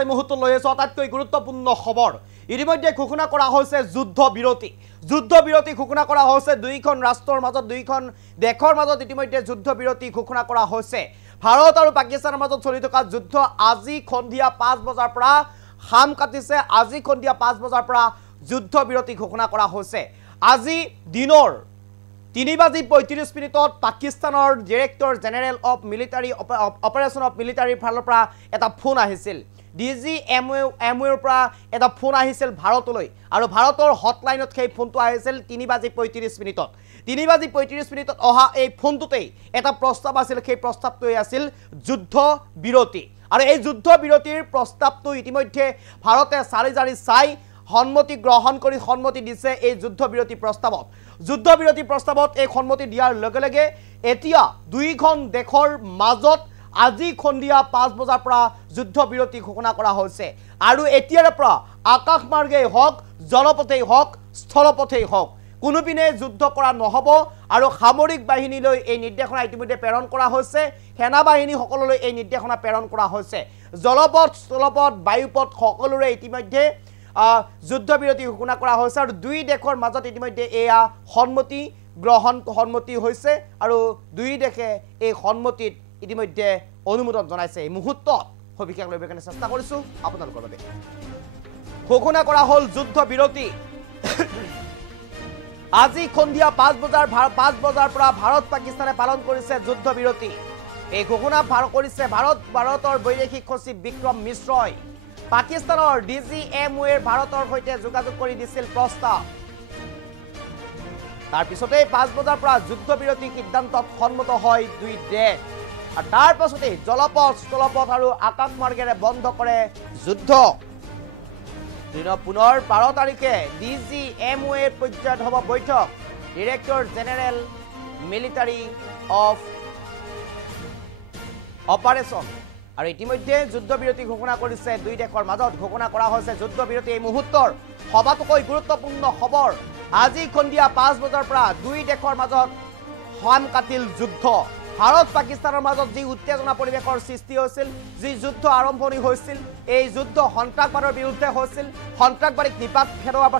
এই মুহূৰ্তত লৈ আছো আটাইতকৈ গুৰুত্বপূৰ্ণ খবৰ ইতিমধ্যে ঘোষণা কৰা হৈছে যুদ্ধ বিৰতি ঘোষণা কৰা হৈছে দুইখন ৰাষ্ট্ৰৰ মাজত দুইখন দেশৰ মাজত ইতিমধ্যে যুদ্ধ বিৰতি ঘোষণা কৰা হৈছে ভাৰত আৰু পাকিস্তানৰ মাজত চলি থকা যুদ্ধ আজি সন্ধিয়া 5 বজাৰ পৰা হাম কাটিছে আজি সন্ধিয়া 5 বজাৰ পৰা যুদ্ধ বিৰতি ঘোষণা কৰা হৈছে আজি দিনৰ 3:35 পাকিস্তানৰ director general of military operation of military ফালৰ পৰা এটা ফোন আহিছিল DGMOৰ পৰা এটা ফোন আহিছিল ভাৰতলৈ আৰু ভাৰতৰ হটলাইনত সেই ফোনটো আহিছিল 3:35 3:35 অহা এই ফোনটোতেই এটা প্ৰস্তাৱ আছিল সেই প্ৰস্তাৱটোই আছিল যুদ্ধ বিৰতি আৰু এই যুদ্ধ বিৰতিৰ প্ৰস্তাৱটো ইতিমধ্যে ভাৰতে চাৰি চাই সন্মতি গ্ৰহণ কৰি সন্মতি দিছে এই যুদ্ধ বিৰতি প্ৰস্তাৱত এই সন্মতি দিয়াৰ লগে লগে এতিয়া দুইখন দেশৰ মাজত আজি সন্ধিয়া 5 বজাৰ পৰা যুদ্ধ বিৰতি ঘোষণা কৰা হৈছে আৰু এতিয়াৰ পৰা আকাশ মাৰ্গেই হওক জলপথেই হওক স্থলপথেই হওক কোনোপিনে যুদ্ধ কৰা নহব আৰু সামৰিক বাহিনীলৈ এই নিৰ্দেশনা ইতিমধ্যে প্ৰেৰণ কৰা হৈছে সেনা বাহিনী সকললৈ এই নিৰ্দেশনা প্ৰেৰণ কৰা হৈছে জলপথ স্থলপথ বায়ুপথ সকলোৰে ইতিমধ্যে যুদ্ধ বিৰতি ঘোষণা কৰা হৈছে আৰু দুই দেশৰ মাজত ইতিমধ্যে এয়া সন্মতি হৈছে আৰু দুই দেশে এই সন্মতিত ইতিমধ্যে অনুমোদন জনাইছে এই মুহূৰ্তত সবিশেষ লৈ কাৰণে চেষ্টা কৰিছো আপোনালোকৰ বাবে ঘোষণা কৰা হ'ল যুদ্ধ বিৰতি আজি সন্ধিয়া 5 বজাৰ পৰা ভাৰত পাকিস্তানে পালন কৰিছে যুদ্ধ বিৰতি এই ঘোষণা কৰিছে ভাৰতৰ বৈদেশিক সচিব বিক্ৰম মিশ্ৰই পাকিস্তানৰ DGMOৰ ভাৰতৰ সৈতে যোগাযোগ কৰি দিছিল প্ৰস্তাৱ তাৰ পিছতে 5 বজাৰ পৰা যুদ্ধ বিৰতি সিদ্ধান্তত সন্মত হয় দুই দেশ আৰু তাৰ পাছতে জলপথ স্থলপথ আৰু আকাশ মাৰ্গেৰে বন্ধ কৰে যুদ্ধ পুনৰ 12 তাৰিখে DGMOৰ পৰ্যায়ত হ'ব বৈঠক director general military of operation আৰু ইতিমধ্যে যুদ্ধ বিৰতি ঘোষণা কৰিছে দুই দেশৰ মাজত ঘোষণা কৰা হৈছে যুদ্ধ বিৰতি এই মুহূৰ্তৰ সবাতোকৈ গুৰুত্বপূৰ্ণ খবৰ আজি সন্ধিয়া 5 বজাৰ পৰা দুই দেশৰ মাজত হাম কাটিল যুদ্ধ ভাৰত পাকিস্তানৰ মাজত যি উত্তেজনা পৰিৱেশৰ সৃষ্টি হৈছিল যি যুদ্ধ আৰম্ভণি হৈছিল এই যুদ্ধ সন্ত্ৰাসবাদৰ বিৰুদ্ধে হৈছিল সন্ত্ৰাসবাদীক নিপাত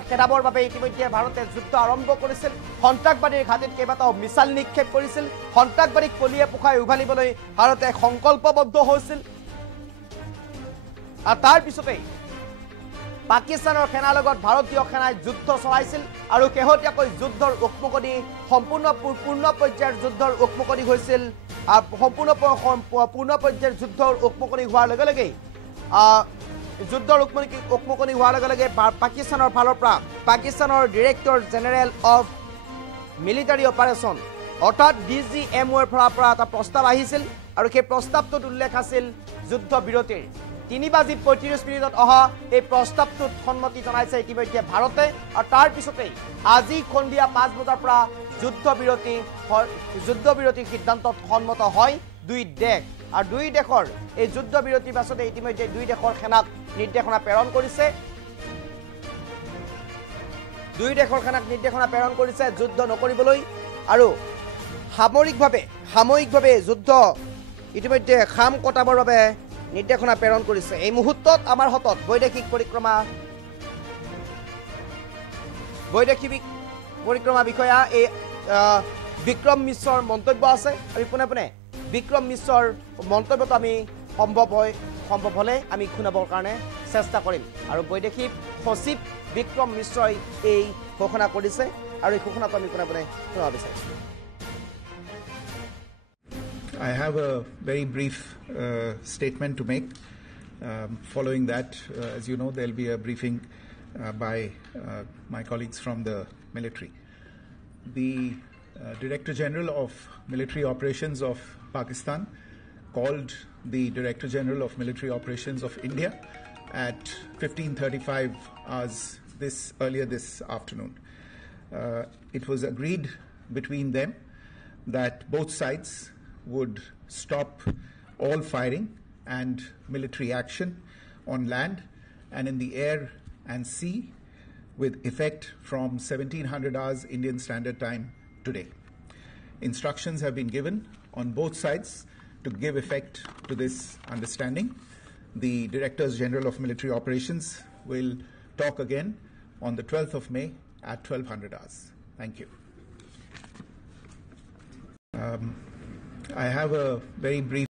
খেদাবৰ বাবে ইতিমধ্যে ভাৰতে যুদ্ধ আৰম্ভ কৰিছিল সন্ত্ৰাসবাদীৰ ঘাটিত কেইবাটাও মিছাইল নিক্ষেপ কৰিছিল সন্ত্ৰাসবাদীক পলিয়ে পোখাই উভালিবলৈ ভাৰতে সংকল্পবদ্ধ হৈছিল আৰু তাৰ পিছতে পাকিস্তানৰ সেনাৰ লগত ভাৰতীয় সেনাই যুদ্ধ চলাইছিল আৰু কেহতীয়াকৈ যুদ্ধৰ উকমুকনি পূৰ্ণ পৰ্যায়ৰ যুদ্ধৰ উকমুকনি হৈছিল পূৰ্ণ পৰ্যায়ৰ যুদ্ধৰ উকমুকনি হোৱাৰ লগে লগে যুদ্ধৰ উকমুকনি হোৱাৰ লগে লগে পাকিস্তানৰ ফালৰ পৰা পাকিস্তানৰ director general of military operation অৰ্থাৎ DGMOৰ ফালৰ পৰা এটা প্ৰস্তাৱ আহিছিল আৰু সেই প্ৰস্তাৱটোত উল্লেখ আছিল যুদ্ধ বিৰতিৰ 3:35 অহা এই প্ৰস্তাৱটোত সন্মতি জনাইছে ইতিমধ্যে ভাৰতে আৰু তাৰ পিছতে আজি সন্ধিয়া 5 বজাৰ পৰা যুদ্ধ বিৰতিৰ সিদ্ধান্তত সন্মত হয় দুই দেশ আৰু দুই দেশৰ এই যুদ্ধ বিৰতিৰ পাছতে ইতিমধ্যে দুই দেশৰ সেনাক নিৰ্দেশনা প্ৰেৰণ কৰিছে যুদ্ধ নকৰিবলৈ আৰু সাময়িকভাৱে যুদ্ধ ইতিমধ্যে খাম কটাবৰ বাবে নিৰ্দেশনা প্ৰেৰণ কৰিছে এই মুহূৰ্তত আমাৰ হাতত বৈদেশিক পৰিক্ৰমা বিষয়া এই বিক্ৰম মিশ্ৰৰ মন্তব্য আছে আমি পুনে বিক্ৰম মিশ্ৰৰ মন্তব্যটো আমি সম্ভৱ হলে আমি শুনাবৰ কাৰণে চেষ্টা কৰিম আৰু বৈদেশিক সচিব বিক্ৰম মিশ্ৰই এই ঘোষণা কৰিছে আৰু এই ঘোষণাটো আমি পুনে শুনাব বিচাৰিছো I have a very brief statement to make. Following that, as you know, there will be a briefing by my colleagues from the military. The Director General of Military Operations of Pakistan called the Director General of Military Operations of India at 15:35 hours earlier this afternoon. It was agreed between them that both sides would stop all firing and military action on land and in the air and sea with effect from 1700 hours Indian Standard Time today. Instructions have been given on both sides to give effect to this understanding. the Directors General of Military Operations will talk again on the 12th of May at 1200 hours. Thank you. I have a very brief